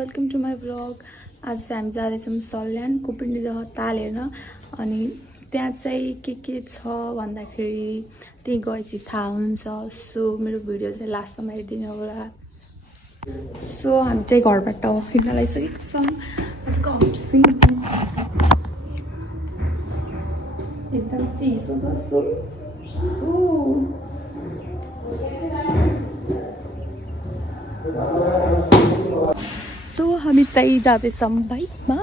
Welcome to my vlog. आज चाहिँ हामी जाँदैछौँ सल्यान कुपिन्डी दह ताल हेर्न। अनि त्यहाँ चाहिँ के छ भन्दाखेरि त्यही गएपछि थाहा हुन्छ। सो मेरो भिडियो चाहिँ लास्टसम्म हेरिदिनु होला। सो हामी चाहिँ घरबाट हिँड्न लागिसकेको छौँ। आजको आउटफिट एकदम चिसो छ। सो हामी चाहिँ जाँदैछौँ बाइकमा।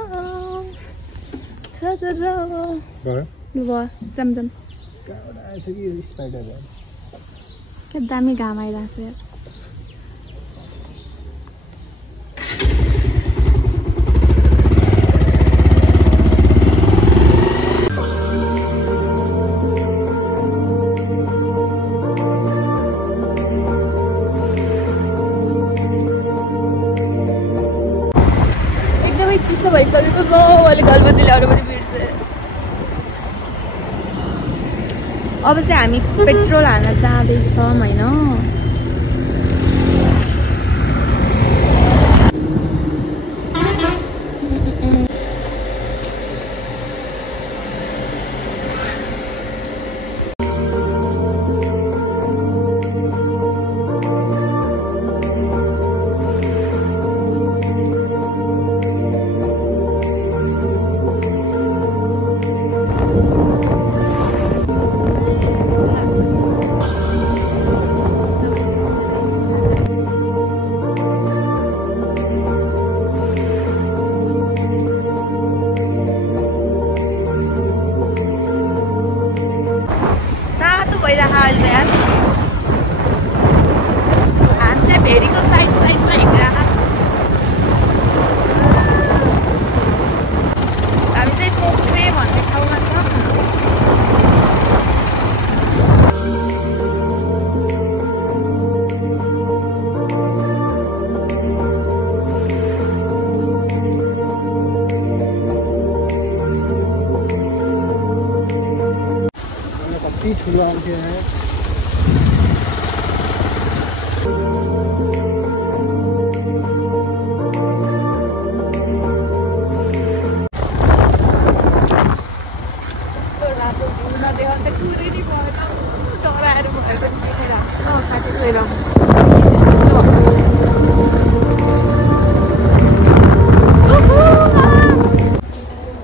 जमजम क्या दामी घाम आइरहेको छ यार। चिसो भइसकेको छ। अहिले घरबत्ती ल्याउनु पनि बिर्सेँ। अब चाहिँ हामी पेट्रोल हाल्न जाँदैछौँ होइन। हामी चाहिँ भेरीको साइडमा हिँडिरहेको। हामी चाहिँ पोखरे भन्ने ठाउँमा छ। कति ठुलो आउँथ्यो है।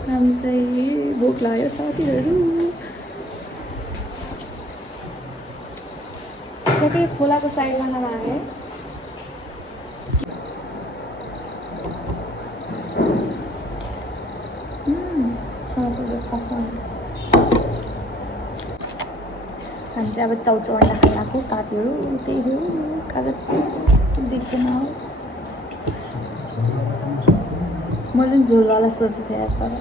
हामी चाहिँ भोक लाग्यो साथीहरू। त्यही खोलाको साइडमा नलागे। हामी चाहिँ अब चाउचाउ अन्डा खाएको साथीहरू। त्यही हो कागज देखेन। मैले पनि झोलवाला सोचेको थिएँ तर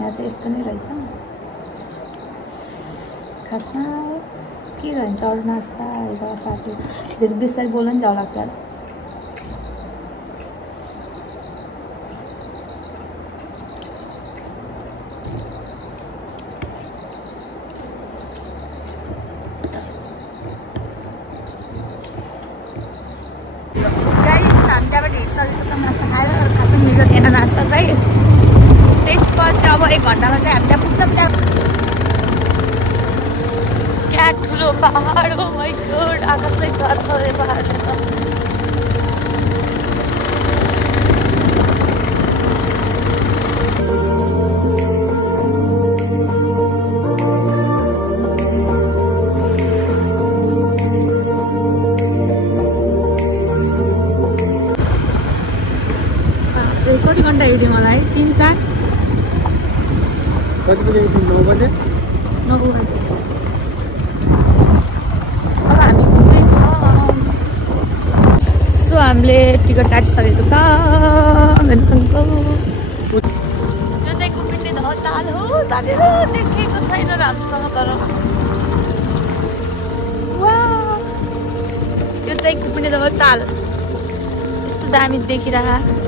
यहाँ चाहिँ यस्तो नै रहेछ। खासमा के रहन्छ अरू नास्ता साथी धेरै बिस्तारै बोल्न पनि जाउ लाग्छ। हामी त्यहाँबाट हिँडिसकेको छौँ नास्ता खाएर। खासमा मिल्यो थिएन नास्ता चाहिँ। त्यसपछि अब 1 घन्टामा चाहिँ हामी त्यहाँ पुग्छौँ। त्यहाँ क्या ठुलो पहाड हो माइ गॉड। आकाशमै गर्छ यो पहाडले त। कति घन्टा हिँड्यो मलाई? 3-4 कति बजे उठ्यौ? 9 बजे। 9 बजे। अब हामी पुग्दैछौँ। सो हामीले टिकट काटिसकेको छ। यो चाहिँ कुपिन्डी दह ताल हो साथीहरू। देखेको छैन राम्रोसँग तर यो चाहिँ कुपिन्डी दह ताल। यस्तो दामी देखिरहेको।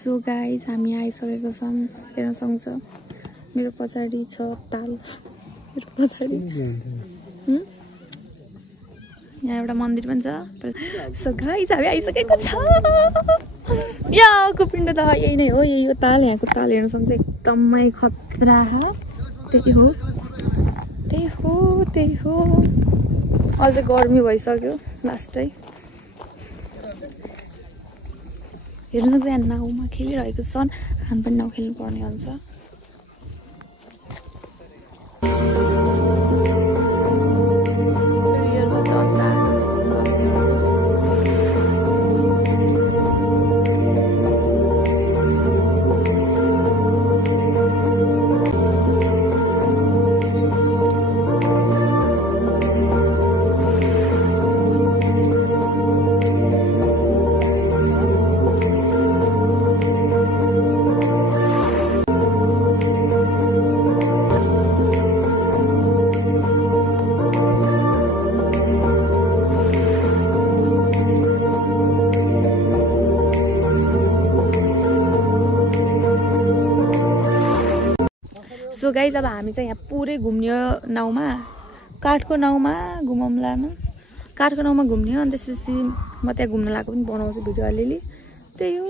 सो गाइज हामी आइसकेको छौँ। हेर्न सक्छ मेरो पछाडि छ ताल। मेरो पछाडि यहाँ एउटा मन्दिर पनि छ। सो गाइस हामी आइसकेको छ। या कुपिन्ड दह यही नै हो, यही हो ताल। यहाँको ताल हेर्न सक्छ, एकदमै खतरा। त्यही हो त्यही हो त्यही हो। अहिले चाहिँ गर्मी भइसक्यो लास्टै। हेर्न सक्छ यहाँ नाउमा खेलिरहेको छन्। हामी पनि नाउ खेल्नु पर्ने हुन्छ। सो गाइज अब हामी चाहिँ यहाँ पुरै घुम्ने नाउँमा, काठको नाउँमा घुमाउँला न, काठको नाउँमा घुम्ने हो। अनि त्यसपछि म त्यहाँ घुम्न लागेको पनि बनाउँछु भिडियो अलिअलि। त्यही हो,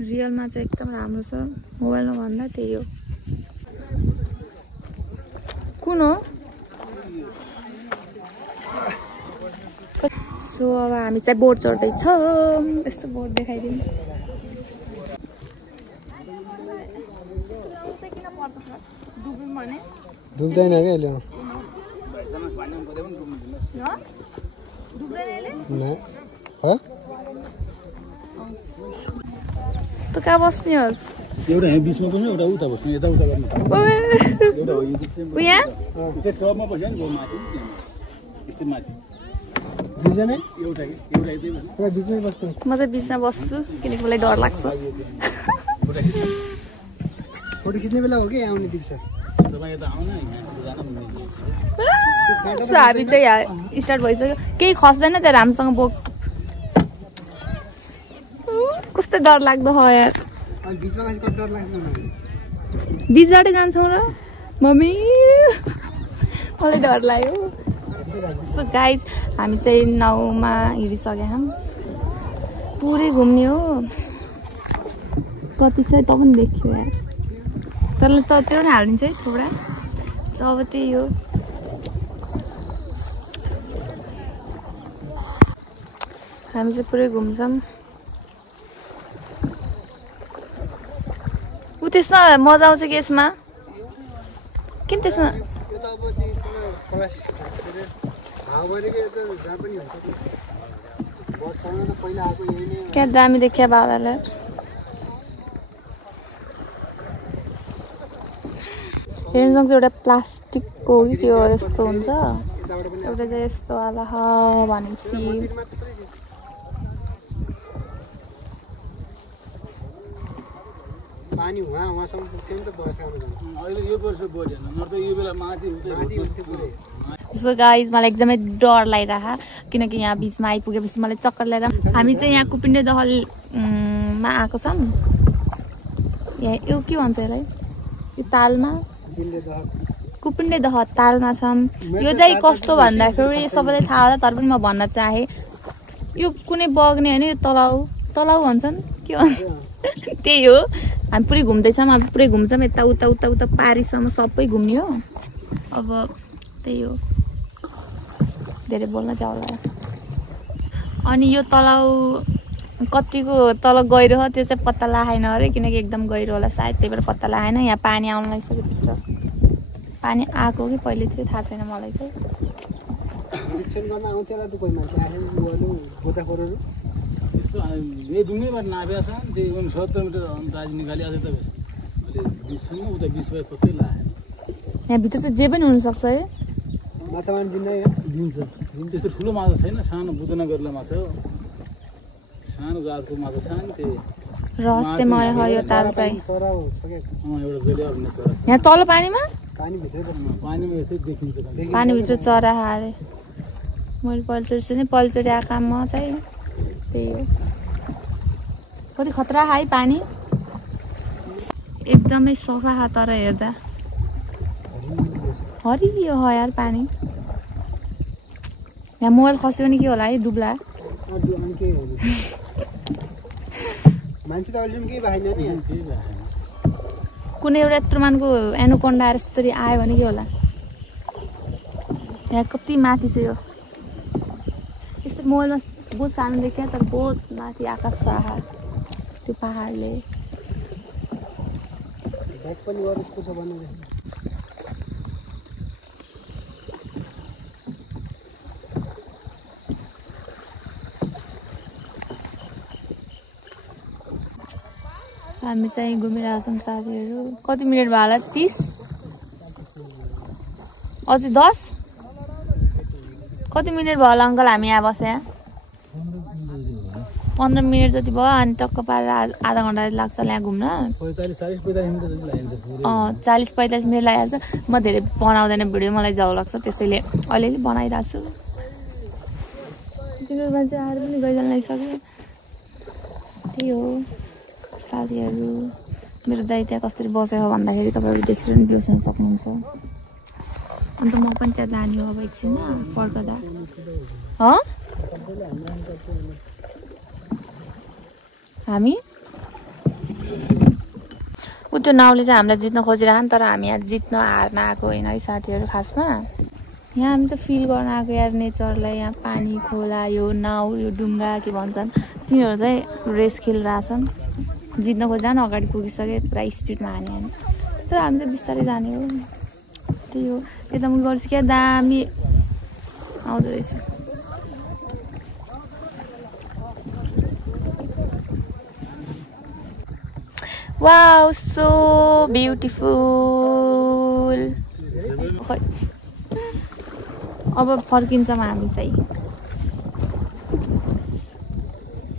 रियलमा चाहिँ एकदम राम्रो छ, मोबाइलमा भन्दा त्यही हो। कुन हो? सो अब हामी चाहिँ बोट चढ्दैछौँ। यस्तो बोट देखाइदिउँ। डुब्दैन क्या अहिले। त कहाँ बस्ने होस्? एउटा यहाँ बिचमा बस्नु, एउटा उता बस्नु, यता उता गर्नु। एउटा हो यो चाहिँ यहाँ टपमा बस्यो नि माथि, यस्तै माथि दुईजनै एउटा यतै बस्नु। बिचमै बस्नु। म चाहिँ बिचमा बस्छु किनकि मलाई डर लाग्छ। फोटो खिच्ने बेला हो कि आउने दिप्छ? तपाईँ यता आउनु, हामी चाहिँ यहाँ स्टार्ट भइसक्यो। केही खस्दैन त्यहाँ राम्रोसँग बोक। कस्तो डर लाग्दो हो यार। बिचबाटै जान्छौँ र मम्मी, मलाई डर लाग्यो। सो गाइज हामी चाहिँ नाउँमा हिँडिसक्यौँ। हामी पुरै घुम्ने हो। कति चाहिँ त पनि देखियो यार, तर ततिर नै हालिदिन्छ है थोडा। अब त्यही हो। हामी चाहिँ पुरै घुम्छौँ। ऊ त्यसमा मजा आउँछ कि यसमा? किन त्यसमा? क्या दामी देखिया बादललाई। हेर्न सक्छ एउटा प्लास्टिकको हो कि त्यो यस्तो हुन्छ, एउटा चाहिँ यस्तो वाला ह भनेपछि। पानी वहाँसम्म पुग्थ्यो नि त बर्खामा। अहिले यो वर्ष बढ्यो नत्र यो बेला माथि हुँदै पुरै। सो गाइज मलाई एकदमै डर लागिरहेको, किनकि यहाँ बिचमा आइपुगेपछि मलाई चक्कर ल्याएर। हामी चाहिँ यहाँ कुपिन्डे दहलमा आएको छौँ। यहाँ यो के भन्छ यसलाई? यो तालमा कुपिन्डे दह तालमा छौँ। यो चाहिँ कस्तो भन्दाखेरि सबैलाई थाहा होला, तर पनि म भन्न चाहेँ। यो कुनै बग्ने होइन, यो तलाउ तलाउ भन्छन् के भन्छ त्यही हो। हामी पुरै घुम्दैछौँ, अब पुरै घुम्छौँ यता उता उता उता पारीसम्म सबै घुम्ने हो। अब त्यही हो, धेरै बोल्न चाहला। अनि यो तलाउ कतिको तल गहिरो हो त्यो चाहिँ पत्ता लागेन अरे, किनकि एकदम गहिरो होला सायद, त्यही भएर पत्ता लागेन। यहाँ पानी आउन लागिसक्यो भित्र। पानी आएको कि पहिले थियो थाहा छैन मलाई चाहिँ। निरीक्षण गर्न आउँथ्यो होला त कोही मान्छे आयो गोताखोरहरू। यस्तो यही डुङ्गैबाट नापेको छ नि, त्यही 70 मिटर अन्दाज निकाली अझै त अहिले 20सम्म उता 20 बाई कतै लाग्यो। यहाँ भित्र चाहिँ जे पनि हुनसक्छ है। माछा मार्न दिन्छ। त्यस्तो ठुलो माछा छैन, सानो बुदना गरेर माछा हो, सानो जातको माछा छ नि। त्यही रहस्यमय हो यो ताल चाहिँ। चरा हो छ के? एउटा जलिया भन्ने चरा छ। यहाँ तल पानीमा पानीमा यस्तै देखिन्छ। पानीभित्र चरा हारे। मैले पहिलोचोटि सुने, पहिलोचोटि आएकामा चाहिँ त्यही हो। कति खतरा है पानी, एकदमै सफा तर हेर्दा हरियो हो यार पानी यहाँ मोबाइल खस्यो भने के होला है डुब्ला अनि के हो मान्छे त अहिलेसम्म केही भएन नि केही भएन कुनै एउटा यत्रोमानको एनोकोन्डा यस्तरी आयो भने के होला यहाँ कति माथि छ यो यस्तो मोबाइलमा बहुत सानो देख्यो तर बहुत माथि आकाश स्वाहा त्यो पहाडले ब्याक पनि वर यस्तो छ भने हामी चाहिँ घुमिरहेको छौँ साथीहरू कति मिनट भयो होला 30 अझै 10 कति मिनट भयो होला अङ्कल हामी यहाँ बस्या 15 मिनट जति भयो अनि टक्क पारेर आधा घन्टा लाग्छ यहाँ घुम्न 40-45 मिनट लागिहाल्छ म धेरै बनाउँदैन भिडियो मलाई जाउ लाग्छ त्यसैले अलिअलि बनाइरहेको छु तिम्रो मान्छे आएर पनि गइजान लागिसक्यो त्यही हो साथीहरू मेरो दाइ त्यहाँ कसरी बसेको भन्दाखेरि तपाईँहरू देखेर नि बिर्सन सक्नुहुन्छ अन्त म पनि त्यहाँ जाने हो अब एकछिनमा फर्कदा हामी ऊ त्यो नाउले चाहिँ हामीलाई जित्न खोजिरहन् तर हामी यहाँ जित्न हार्न आएको होइन है साथीहरू खासमा यहाँ हामी चाहिँ फिल गर्न आएको यार नेचरलाई यहाँ पानी खोला यो नाउ यो डुङ्गा के भन्छन् तिनीहरू चाहिँ रेस खेलिरहेछन् जित्न खोज्दा नि अगाडि पुगिसके पुरा स्पिडमा हाने होइन तर हामी चाहिँ बिस्तारै जाने हो त्यही हो एकदम गर्छु क्या दामी आउँदो रहेछ वाउ सो ब्युटिफुल अब फर्किन्छौँ हामी चाहिँ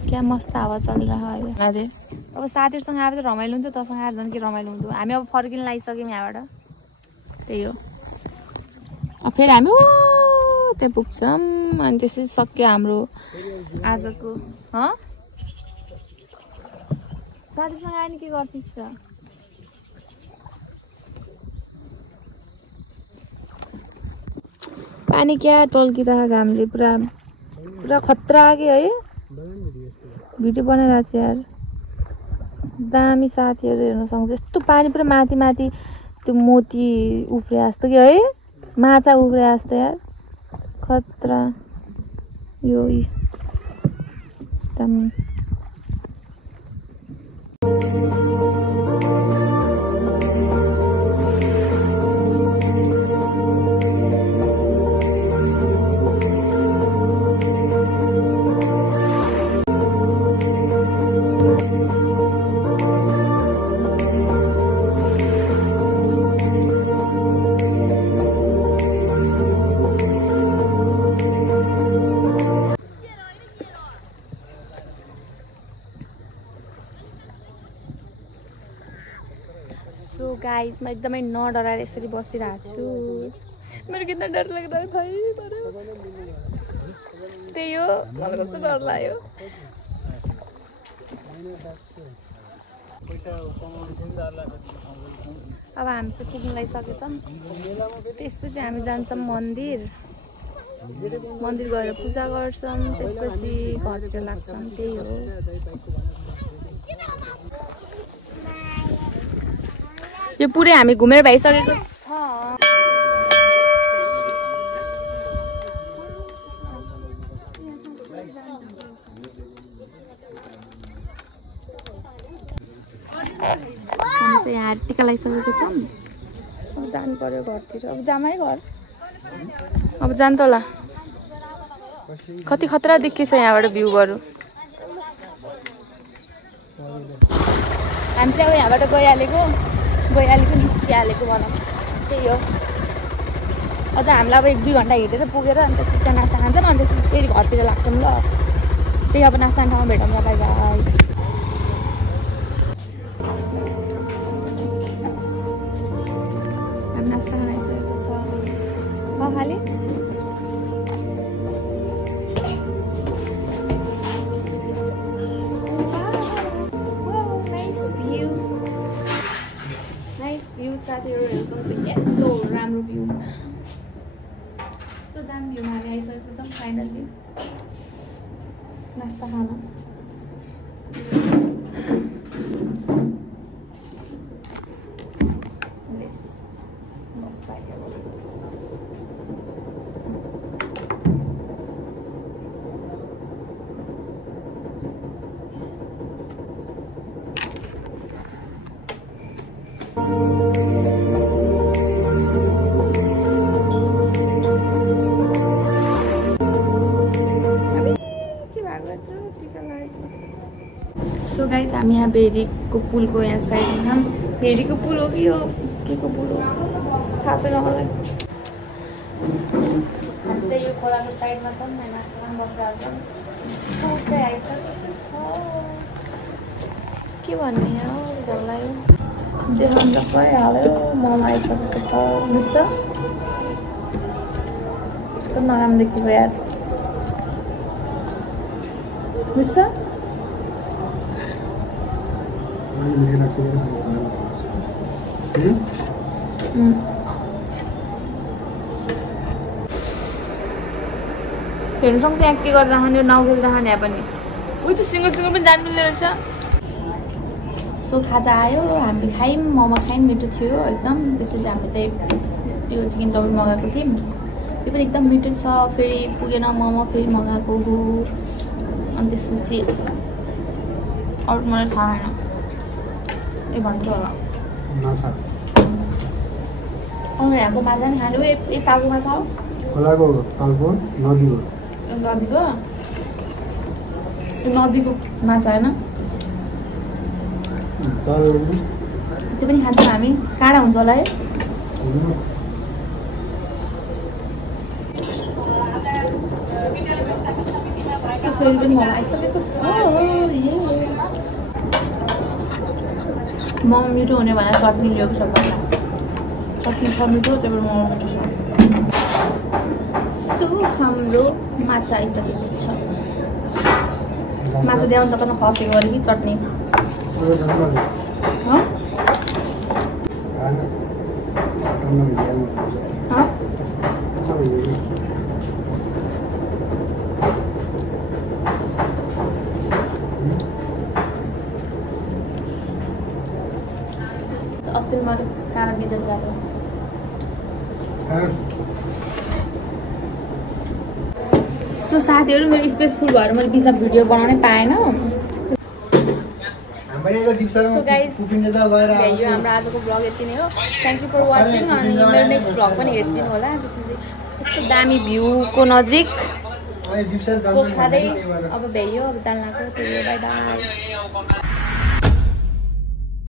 क्या मस्त हावा चलिरहेको है हजुर अब साथीहरूसँग आएर त रमाइलो हुन्थ्यो तसँग आएर झन् के रमाइलो हुन्थ्यो हामी अब फर्किन लागिसक्यौँ यहाँबाट त्यही हो अब फेरि हामी त्यहाँ पुग्छौँ अनि त्यसपछि सक्यो हाम्रो आजको साथीसँग आयो नि के गर्थिस् र पानी क्या टल्किरहेको घामले पुरा पुरा खतरा कि है भिडियो बनाइरहेको छ यार दामी साथीहरू हेर्न सक्छ यस्तो पानी पुरा माथि माथि त्यो मोती उफ्रे जस्तो कि है माछा उफ्रे जस्तो यार खतरा यो दामी सो गाइस म एकदमै नडराएर यसरी बसिरहेको छु मेरो किन डर लाग्दा त्यही हो मलाई कस्तो डर लाग्यो अब हामी चाहिँ पुग्न लागिसकेछौँ त्यसपछि हामी जान्छौँ मन्दिर गएर पूजा गर्छौँ त्यसपछि घरतिर लाग्छौँ त्यही हो यो पुरै हामी घुमेर भइसकेको छ हामी चाहिँ यहाँ टिका लगाइसकेको छौँ अब जानु पर्यो घरतिर अब जाम है घर अब जानु त होला कति खतरा देखिन्छ यहाँबाट भ्यूहरू हामी चाहिँ अब यहाँबाट गइहालेको निस्किहालेको भनौँ त्यही हो अझ हामीलाई अब 1-2 घन्टा हिँडेर पुगेर अनि त्यसपछि नास्ता खान्छौँ अनि त्यसपछि फेरि घरतिर लाग्छौँ ल त्यही अब नास्ता ठाउँमा भेटौँ ल बाई बाई हामी नास्ता खान आइसकेको छ खाली साथीहरू हेर्छौँ यस्तो राम्रो भ्यू फाइनली नास्ता खाना बस सो गाइस हामी यहाँ भेरीको पुलको यहाँ साइडमा भेरीको पुल हो कि यो के को पुल हो थाहा छैन मलाई हामी चाहिँ यो खोलाको साइडमा छौँ नास्तामा बसिरहेको छौँ चाहिँ आइसकेको छ के भन्ने हो जसलाई देखाउनु त भइहाल्यो मोमो आइसकेको छ मिठो छ कस्तो नराम्रो देखेको यार मिठो छ हेर्नु सक्छ यहाँ के गरेर राख्ने नाउ खेलेर राख्ने यहाँ पनि उयो त सिङ्गल सिङ्गल पनि जानु मिल्दो रहेछ सो खाजा आयो हामीले खायौँ मोमो खायौँ मिठो थियो एकदम त्यसपछि हामीले चाहिँ त्यो चिकन चाउमिन मगाएको थियौँ त्यो पनि एकदम मिठो छ फेरि पुगेन मोमो फेरि मगाएको हो अनि त्यसपछि अरू मलाई थाहा छैन ए भन्छ होला यहाँको माछा नि खानु ए तालको माछा हो खोलाको तालको नदीको नदीको माछा होइन त्यो पनि खान्छौँ हामी काँडा हुन्छ होला है फेरि पनि मलाई आइसकेको छ मोमो मिठो हुने भनेर चटनी ल्याएको सबैलाई चटनी छ मिठो त्यही भएर मोमो मिठो छ सो हाम्रो माछा आइसकेको छ माछा ल्याउनु त खसेको अरे कि चटनी अस्ति मैले काँडा बिजन गएको सो साथीहरू मेरो स्पेसफुल भएर मैले बिचमा भिडियो बनाउनै पाएन सो गाइस यो हाम्रो आजको ब्लग यति नै हो थ्याङ्क यू फर वाचिङ अनि मेरो नेक्स्ट ब्लग पनि हेरिदिनु होला त्यसपछि यस्तो दामी भ्यूको नजिक खाँदै अब भ्याइयो अब जान लाग्यो त्यही हो बाई बाई